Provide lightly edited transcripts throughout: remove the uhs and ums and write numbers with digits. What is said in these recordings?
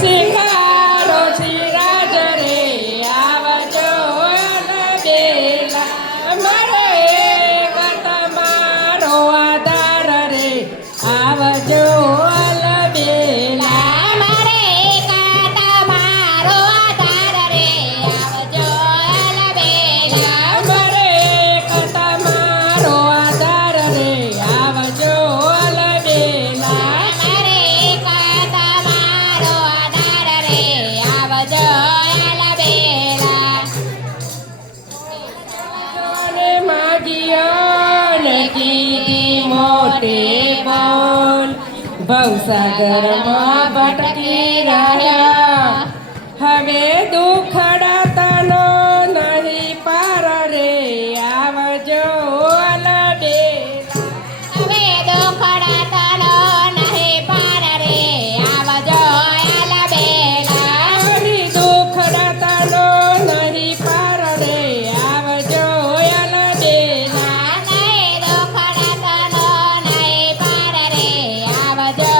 શિકારો સિરાજ રે આવજો અલબેલા મારે એક તમારો આધાર રે આવજો અલબેલા મારે એક તમારો આધાર રે આવજો અલબેલા મારે એક તમારો આધાર રે આવજો અલબેલા મારે એક તમારો આધાર રે આવજો અલબેલા અને માગિયો ને કીધી મોટે બોલ ભવસાગરમાં ભટકી રહ્યા હવે દુખડા તનો નહીં પાર રે આવજો અલબેલા હવે દુખડા તનો નહીં પાર રે આવજો અલબેલા હરી દુખડા તનો નહીં પાર રે આવજો અલબેલા નહીં દુખડા તનો નહીં પાર રે આવજો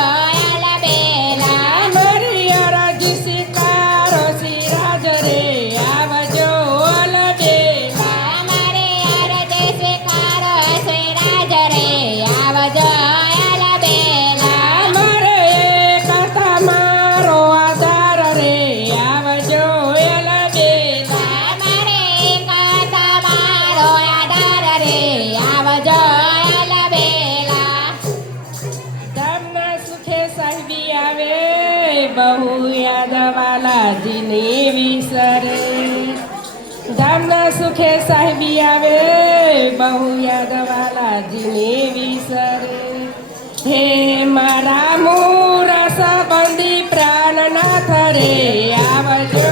અલબેલા મારી અરજ શિકારો સિરાજ રે આવજો અલબેલા મારે અરજ સ્વીકારો શ્રીરાજ રે આવજો અલબેલા મારે એક તમારો આધાર રે આવજો અલબેલા મારે એક તમારો આધાર રે આવજો અલબેલા ગામના સુખે સાહેબી આવે બહુ યાદ વાલાજીની વિસરે ગામના સુખે સાહેબી આવે બહુ યાદ વાલાજીની વિસરે હે મારા મૂરસ બંદી પ્રાણનાથ રે આવજો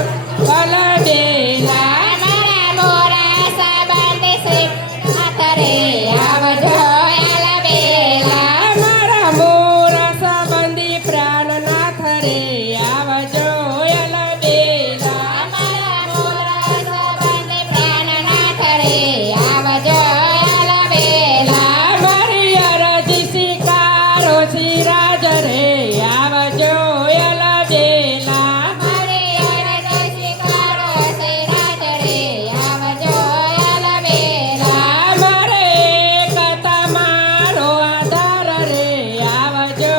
અલબેલા મારા મોરા સંબંધી શ્રીનાથ રે આવજો અલબેલા મારા મૂરસ બંદી પ્રાણનાથ રે આવજો અલબેલા મારા મોરા સંબંધી પ્રાણનાથ રે આવજો અલબેલા મારી અરજ શિકારો સિરાજ રે આવજો અલબેલા મારે અરજ સ્વીકારો શ્રીરાજ રે આવજો અલબેલા મારે એક તમારો આધાર રે આવજો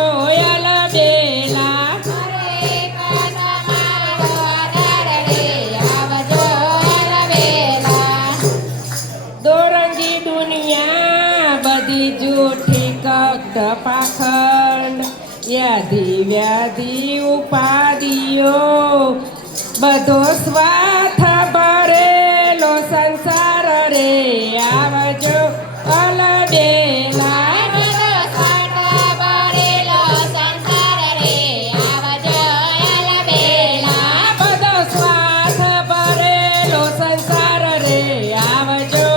અલબેલા મારે એક તમારો આધાર રે આવજો અલબેલા દોરંગી દુનિયા બધી જૂઠી કક્ત પાખંડ યાદી વ્યાધી ઉપાધિઓ બધો સ્વાર્થ ભરેલો સંસાર રે આવજો અલબેલા બધો સ્વાર્થ ભરેલો સંસાર રે આવજો અલબેલા બધો સ્વાર્થ ભરેલો સંસાર રે આવજો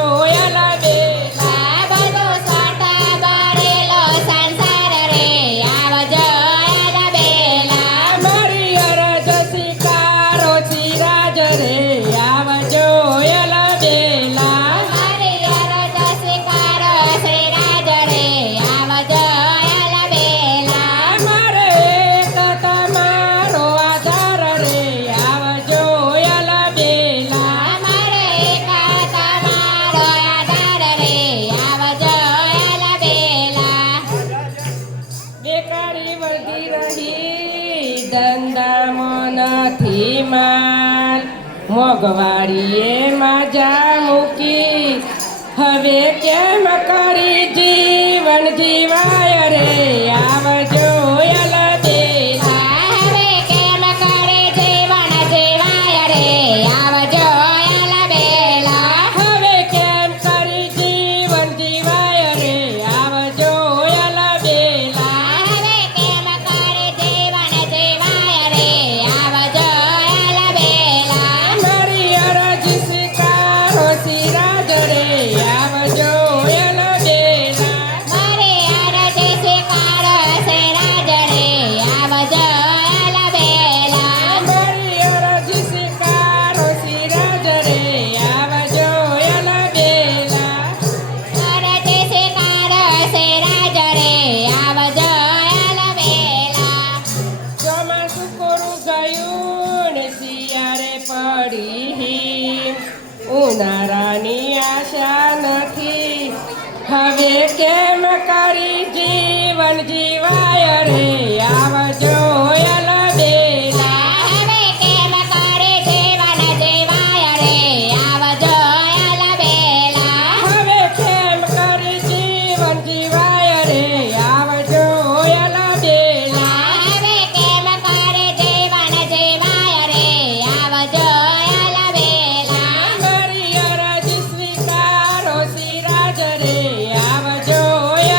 અલબેલા બધો સ્વાર્થ ભરેલો સંસાર રે આવજો અલબેલા મારી અરજ શિકારો સિરાજ રે આવજો અલબેલા મારે અરજ સ્વીકારો શ્રીરાજ રે આવજો અલબેલા મારે એક તમારો આધાર રે આવજો અલબેલા મારે એક તમારો આધાર રે આવજો અલબેલા બેકારી વધી રહી ધંધામાં નથી માલ મોંઘવારીએ માજા મૂકી હવે કેમ કરી જીવન જીવાય રે આવજો અલબેલા હવે કેમ કરે જીવન જીવાય રે આવજો અલબેલા હવે કેમ કરી જીવન જીવાય રે આવજો અલબેલા હવે કેમ કરે જીવન જીવાય રે આવજો અલબેલા મારી અરજ સ્વીકારો સિરાજ રે આવજો અલબેલા મારે અરજ સ્વીકારો હવે કેમ કરી જીવન જીવાય રે આવજો અલબેલા. હવે કેમ કરે જીવન જીવાય રે આવજો અલબેલા. હવે કેમ કરી જીવન જીવાય રે આવજો અલબેલા. હવે કેમ કરે જીવન જીવાય રે આવજો અલબેલા. મારી અરજી સ્વીકારો સિરાજ રે આવજો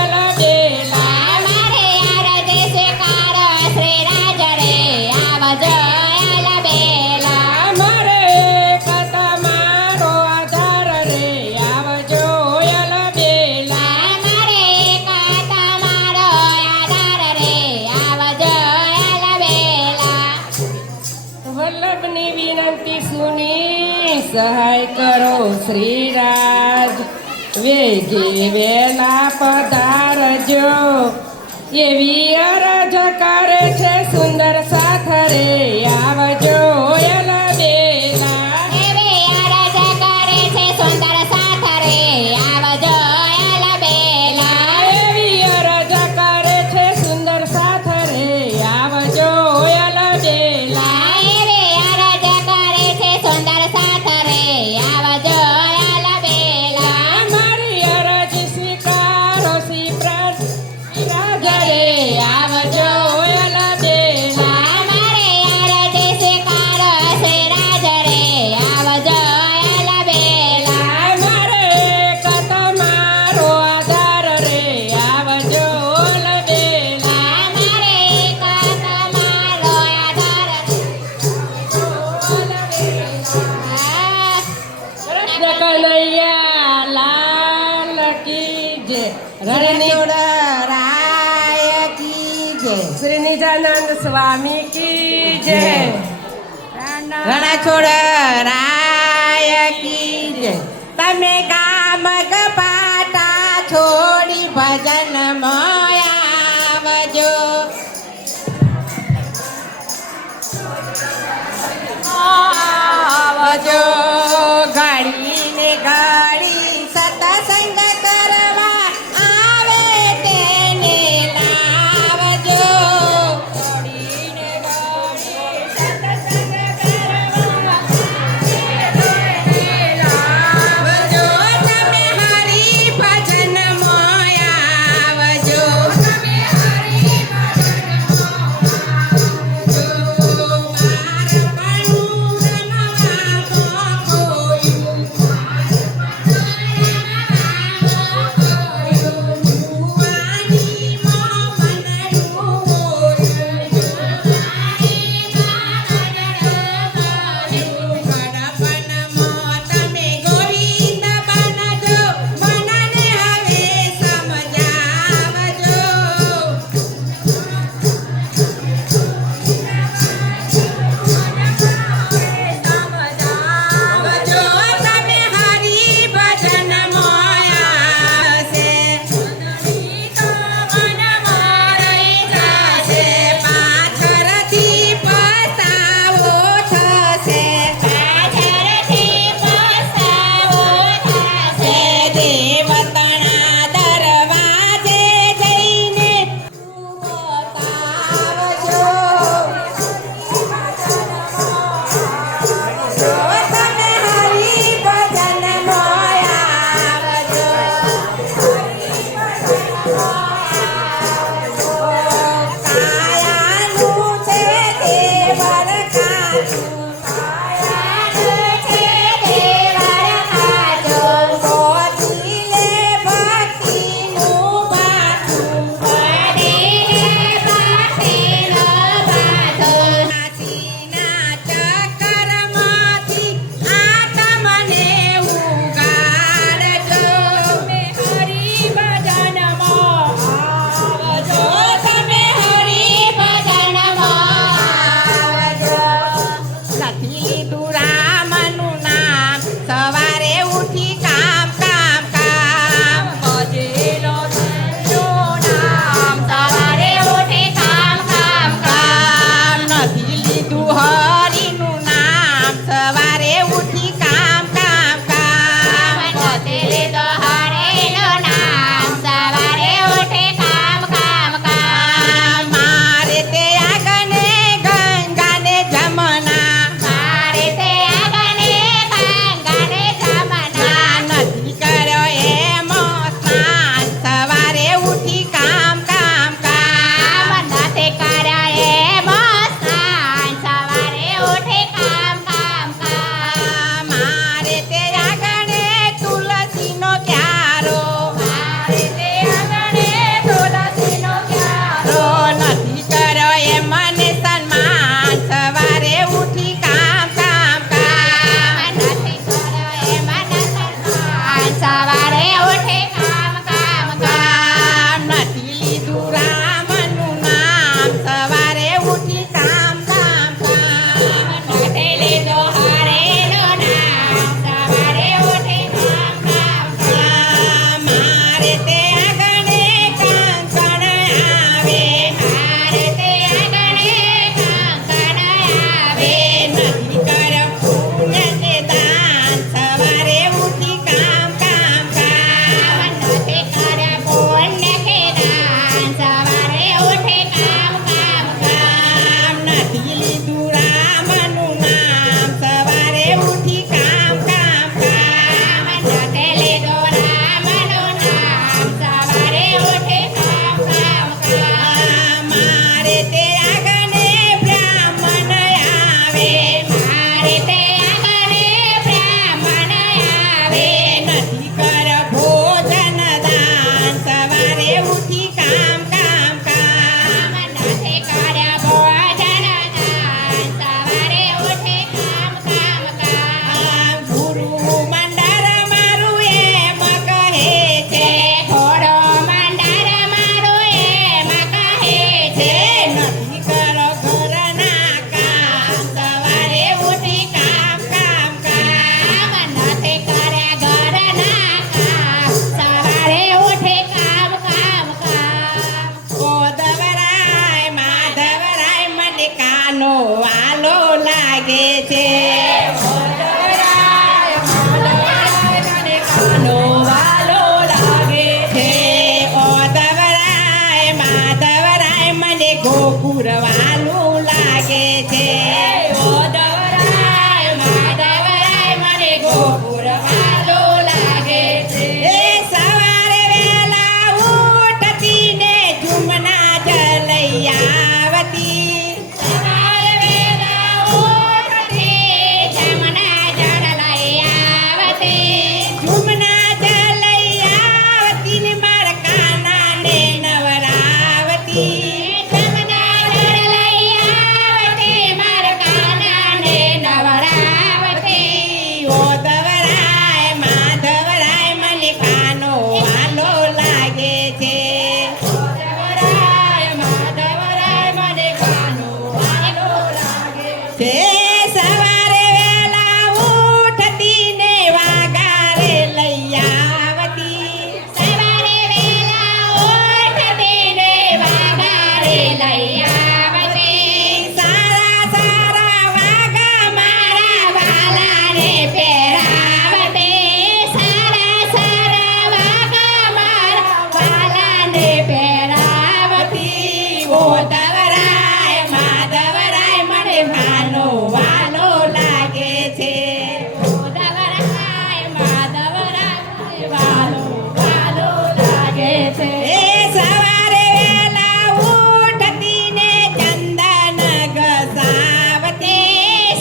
અલબેલા. મારે અરજી સ્વીકારો શ્રી રાજ રે આવજો અલબેલા. મારે એક તમારો આધાર રે આવજો અલબેલા. મારે એક તમારો આધાર રે આવજો અલબેલા. વલ્લભની વિનંતી સુની સહાય કરો શ્રીરાજ. વેગે વેલા પધારજો એવી અરજ કરે છે સુંદર સાથ રે આવજો અલબેલા. એવી અરજ કરે છે સુંદર સાથ રે આવજો અલબેલા. એવી અરજ કરે છે સુંદર સાથ રે આવજો અલબેલા. એવી અરજ કરે છે સુંદર સાથ રે આવજો અલબેલા. મારી અરજ સ્વીકારો શ્રી રાજ રે આવજો અલબેલા. મારે અરજી સ્વીકારો શ્રી રાજ રે આવજો અલબેલા. મારે એક તમારો આધાર રે આવજો અલબેલા. મારે એક તમારો આધાર કૃષ્ણ કનૈયા લાલ કી જય. રાય કી જય. શ્રી નિજાનંદ સ્વામી કી જય. રણછોડ રાય કી જય. તમે ગામ ગપાટા છોડી ભજન આવજો. આવજો ઘડીને ઘડી સતસંગ કરવા આવે તેને લાવજો. ઘડીને ઘડી સતસંગ કરવા આવજો. તમે હરી ભજન આવજો. તમે હરી ભજન આવજો. લાગે છે. મને કાનો વાલો લાગે છે ઓ ધવરાય માધવરાય મને ગોકુળ વાલું લાગે છે. ઓ ધવરાય માધવરાય મને ગોકુળ વાલો લાગે છે. એ સવારે વહેલા ઉઠતી ને જુમના જલૈયાવતી. સવારે વહેલા ઉઠતી જમના જળ લઈ આવતી. જુમના જલૈયાવતી ને મારા કાનાને નવરાવતી. જમના જળ લઈ આવતી મારા કાનાને નવરાવતી. ઓ ધવરાય માધવરાય મને કાનો વાલો લાગે છે. ધવરાય માધવરાય મને કાનો વાલો લાગે છે. છે સવારે વહેલા ઉઠતી ને વાગારે લઈ આવતી. સવારે વહેલા ઉઠતી ને વાઘારે લઈ આવતી. સારા સારા વાગા મારા વાલાને પહેરાવતી. સારા સારા વાઘા મારા વાલાને પહેરાવતી. ઓ ધવરાય માધવરાય મને ભાનો વાલો લાગે છે. ધવરાય માધવરાય વાલો વાલો લાગે છે. એ સવારે વહેલા ઉઠતી ને ચંદન ઘસાવતી.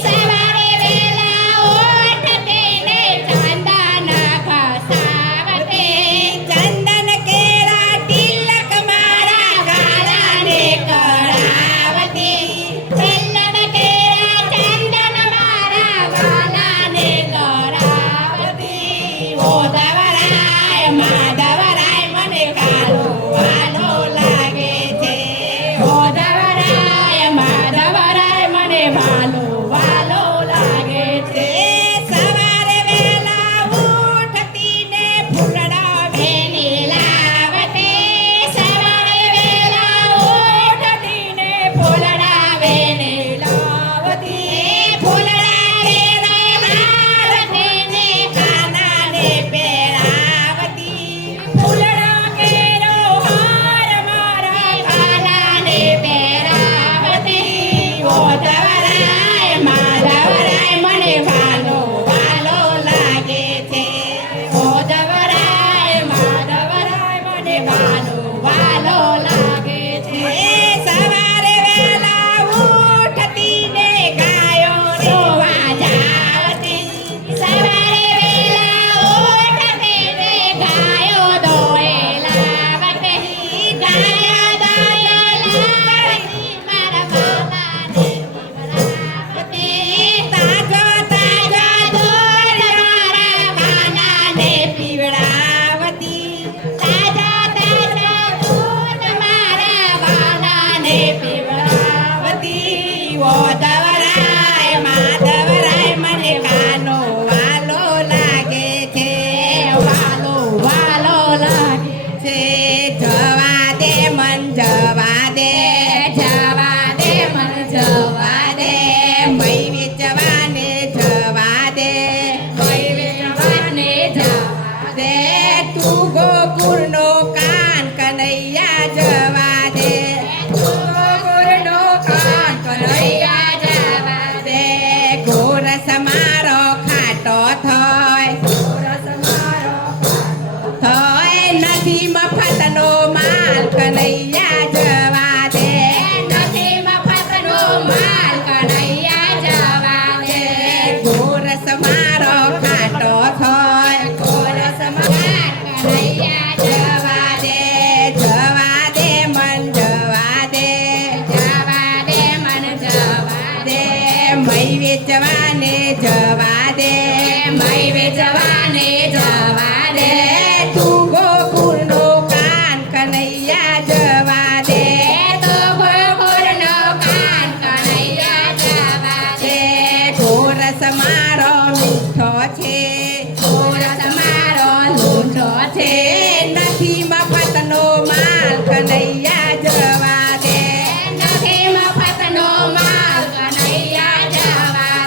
સવારે વહેલા ઉઠતી ને ચંદન ઘસાવતી. ચંદન કેરા તિલક મારા ગાળાને કરાવતી. ચંદન કેરા ચંદન મારા વાલાને કરાવતી. ઓ ધવરાય માધવરાય મને કાલો વાલો લાગે છે. ઓ ધવરાય માધવરાય મને વાલો વાલો લાગે છે. સવારે વહેલા ઉઠતી ને ફૂલડા બેની લાવતી. સવારે વહેલા ઉઠતી ને ફૂલડા વેની લાવતી. ફૂલડા વેની લાવતી ને કાનાને પહેરાવતી. ફૂલડા કેરો હાર મારા કાનાને પહેરાવતી. ઓ ધવરાય માધવરાય મને વાલો વાલો લાગે છે. ઓ ધવરાય માધવરાય મને વાલો વાલો લાગે છે. સવારે વહેલા ઉઠતી ને ગાયો રોવા જાવતી. સવારે વહેલા ઉઠતી ને ગાયો દોએ લાવતી. ગાયો દોએ લાવતી મારા વાલાને પીવડાવતી. તાજો તાજો દૂધ મારા વાલાને પીવડાવતી. તાજા તાજા દૂધ મારા વાલાને પીવડાવતી. ઓ ધવરાય માધવરાય મને કાનો વાલો લાગે છે. વાલો વાલો લાગે છે જવા દે મન જવા દે. જવા દે મન જવા દે. મય વેચવાને જવા દે. જવાને જવા દે તું ગોકુળનો કાન કનૈયા જવા દે. ગોકુળનો કાન કનૈયા જવા દે. ગોરસ મારો ખાટો થોય. થોય નથી મફતનો માલ કનૈયા જવા દે. નથી મફતનો માલ કનૈયા જવા દે. ગોરસ મારો ખાટો થોય. ગોરસ માલ કનૈયા જવા દે જવા દે મન જવા દે. જવા દે મન જવા દે મય વેચવાને જવા દે. મય વેચવાને જવા દે. તું ગોકુળનો કાન કનૈયા જવા દે. તો ગોકુળનો કાન કનૈયા જવા દે. ગોરસ મારો મીઠો છે. ગોરસ મારો લૂંટો છે. નથી મફતનો માલ કનૈયા જવા દે. નથી મફતનો માલ કનૈયા જવા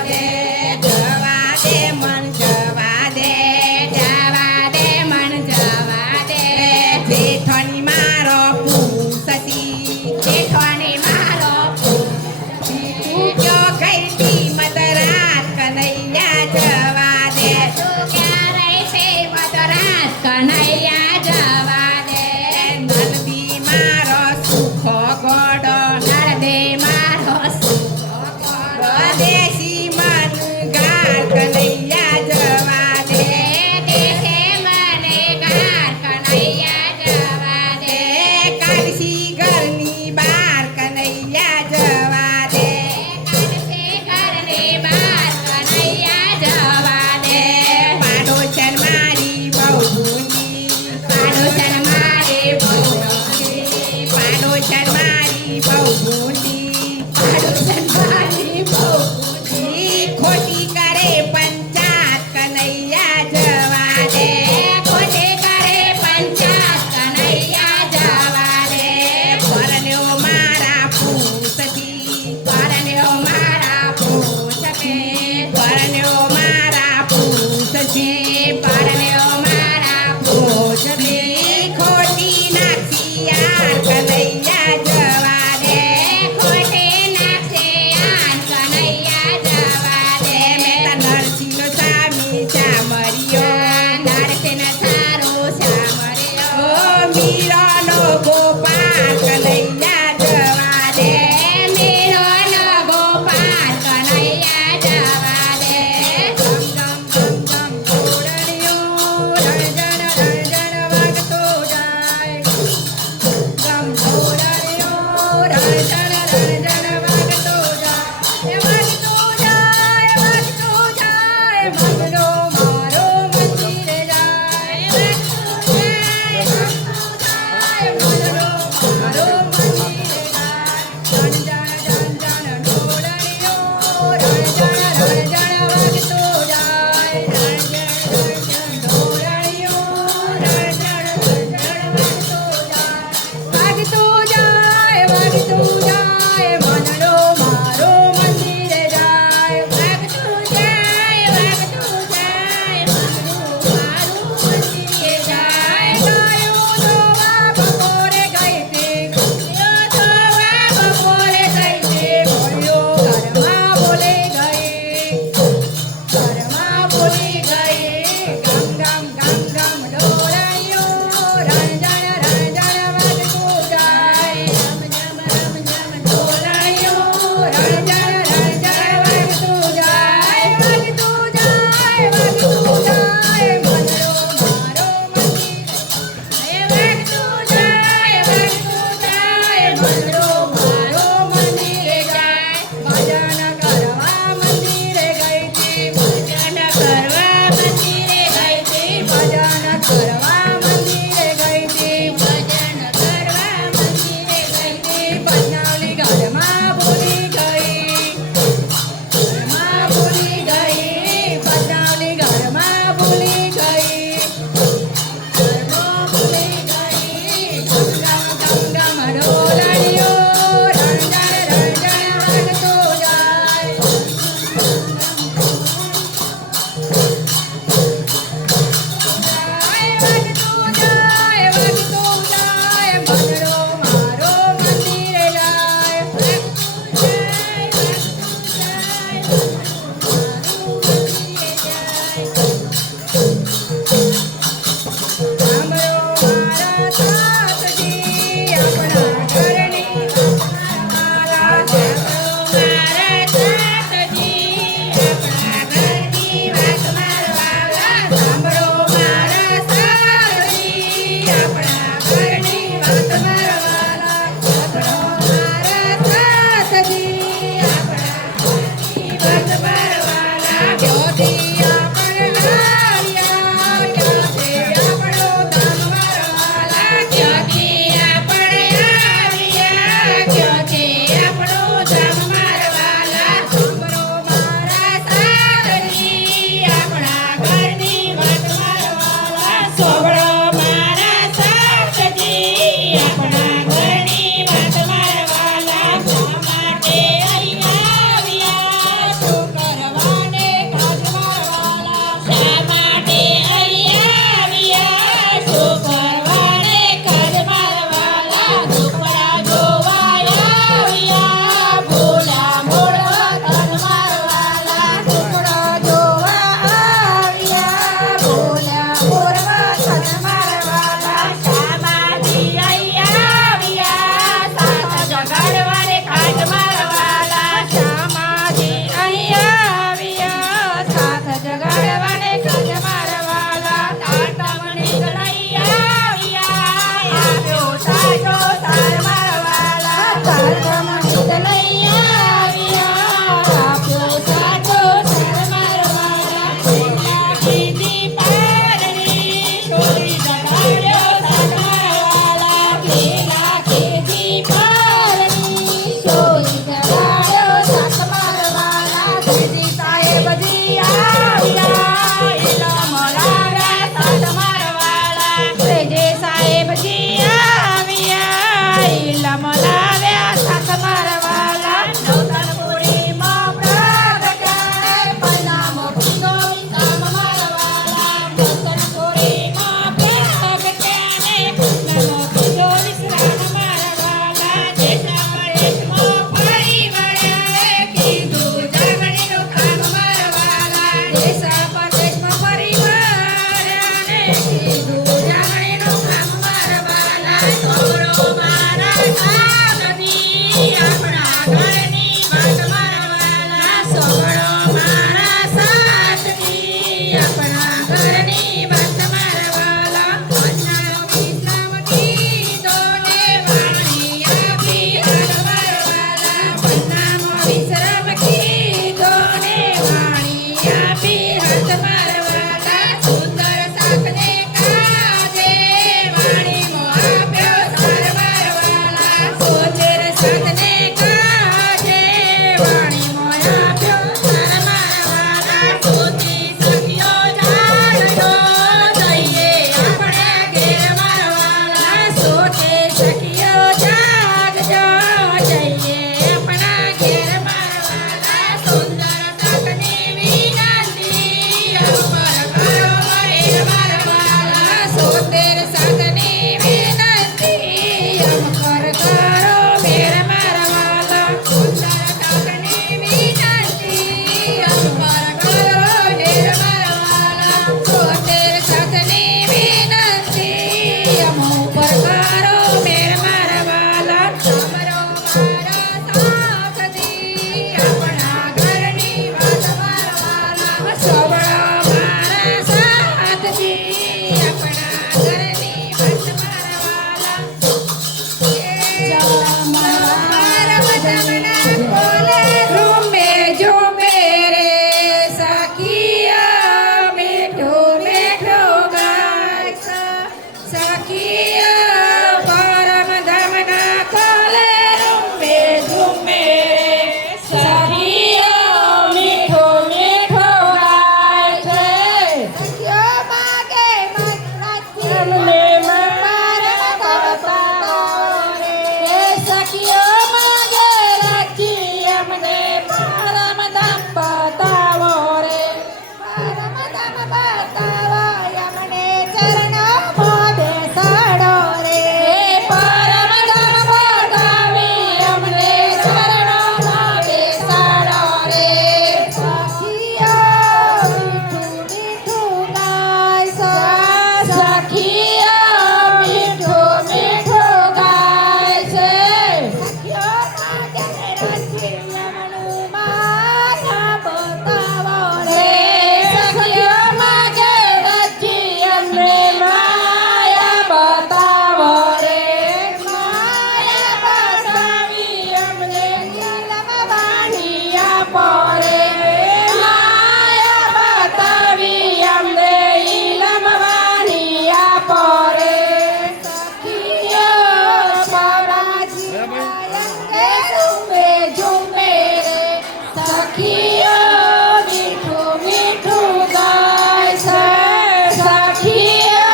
કનૈયા જવા દે નંદી મારો સુખો ગોડો નરદે મારો સુખો ગોળો. દેશી મન ગાર કનૈયા જવા દે દેશે મને ઘાર કનૈયા જવા દે કાઢશી ઘરની બાર કનૈયા જવા દે કાઢશે ઘરની બહાર કનૈયા જવા દે પાડોશન મારી બહુ ભૂંડી પાડોશન મારી બહુ ભૂંડી. પાડોશન મારી બહુ ભૂંડી પાડોશન મારી બહુ ભૂંડી. ખોટી કરે પંચાત કનૈયા જવા દે ખોટે કરે પંચાત કનૈયા જવા દે પરણ્યો મારા પૂતથી પરણ્યો મારા પૂછપે પરણ્યો મારા પૂતથી પરણ્યો મારા પૂછપે ખોટી નાખી યાર કનૈયા જવા દે ખોટે નાખશે રૂમે ઝૂમે રે સખીઓ મીઠું મીઠું ગાય છે. સખીઓ પરમ ધામના ખોલે રૂમે ઝૂમે રે સખીઓ મીઠું મીઠું ગાય છે. સખીઓ માગે અમને સખીઓ માગે રાખી અમને પરમ ધામ બતાવો રે. પરમ ધામ બતાવો અમને ચરણોમાં બેસાડો રે. પરમ ધામ બતાવી અમને ચરણોમાં બેસાડો રે. સખીઓ મીઠું મીઠું ગાય છે. સખીઓ મીઠું મીઠું ગાય છે. સખીઓ માગે રાખી અમનું માયા બતાવો રે. સખીઓ માગે રાખી અમને માયા બતાવો રે. માયા બતાવી અમને નીલમવાણી આપો રે. માયા બતાવી અમને નીલમવાણી આપો રે. સખીઓ બાબાજી અંગે ઝૂમે ઝૂમે રે. સખીઓ મીઠું મીઠું ગાય છે. સખીઓ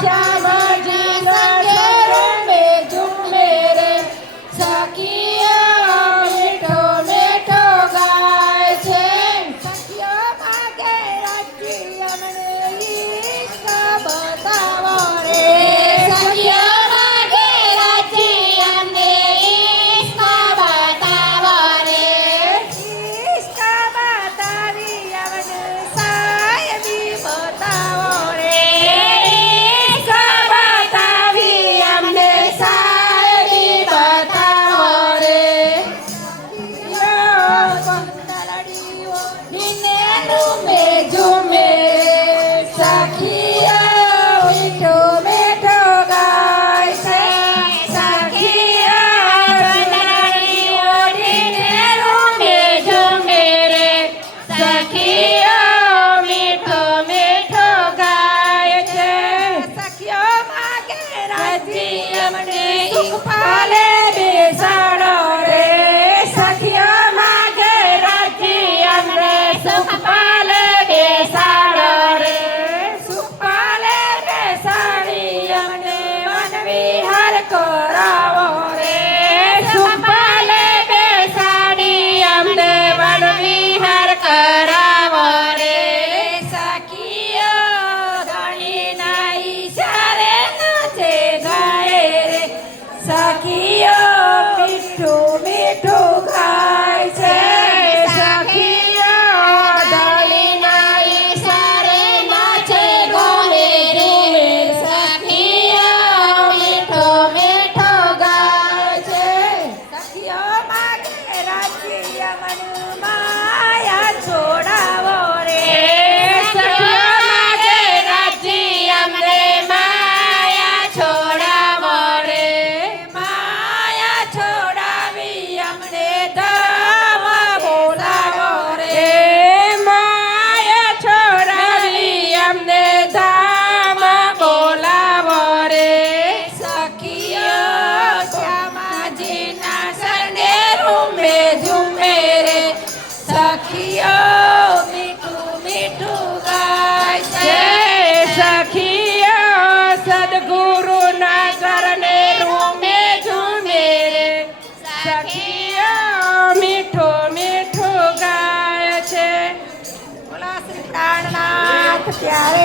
શ્યામજી સંગે રૂમે ઝૂમે રે. સખીઓ મીઠું મીઠું ગાય છે. સખીઓ માગે રાખી અમને ઈશ્ક બતાવો રે. સખીઓ માગે રાખી અમને ઈશ્ક બતાવો રે. ઈશ્ક બતાવી અમને સાયબી બતાવો રે. ઈશ્ક બતાવી અમને સાયબી બતાવો રે. રૂમે ઝૂમે રે. સખીઓ મીઠું મીઠું ગાય છે. સખીઓ ચંદનની ઓઢીને રૂમે ઝૂમે રે. સખીઓ મીઠું મીઠું ગાય છે. સખીઓ માગે રાખી અમને સુખ પાલે બેસાડો રે. સખીઓ માગે રાખી અમને સુખ પાલે બેસાડો રે. સુખ પાલે બેસાડી અમને વન વિહાર કરાવો રે. સુખ પાલે બેસાડી અમને વન વિહાર કરાવો રે. સખીઓ ધણીના ઈશારે નાચે ગાય રે. સખીઓ મીઠું મીઠું ગાય છે. સખીઓ ધણીના ઈશારે નાચે ગાય રે. સખીઓ મીઠું મીઠું ગાય છે. સખીઓ માગે રાખી અમનું માયા છોડાવો રે. સખીઓ માગે રાખી અમને માયા છોડાવો રે. માયા છોડાવી અમને ધામ બોલાવો રે. માયા છોડાવી અમને ધામ બોલાવો રે. સખીઓ શ્યામાજીના શરણે રૂમે ઝૂમે રે. સખીઓ મીઠું મીઠું ગાય છે. સખીઓ સદગુરુના ચરણે રૂમે ઝૂમે રે. સખીઓ મીઠું મીઠું ગાય છે. બોલા શ્રી પ્રાણનાથ પ્યારે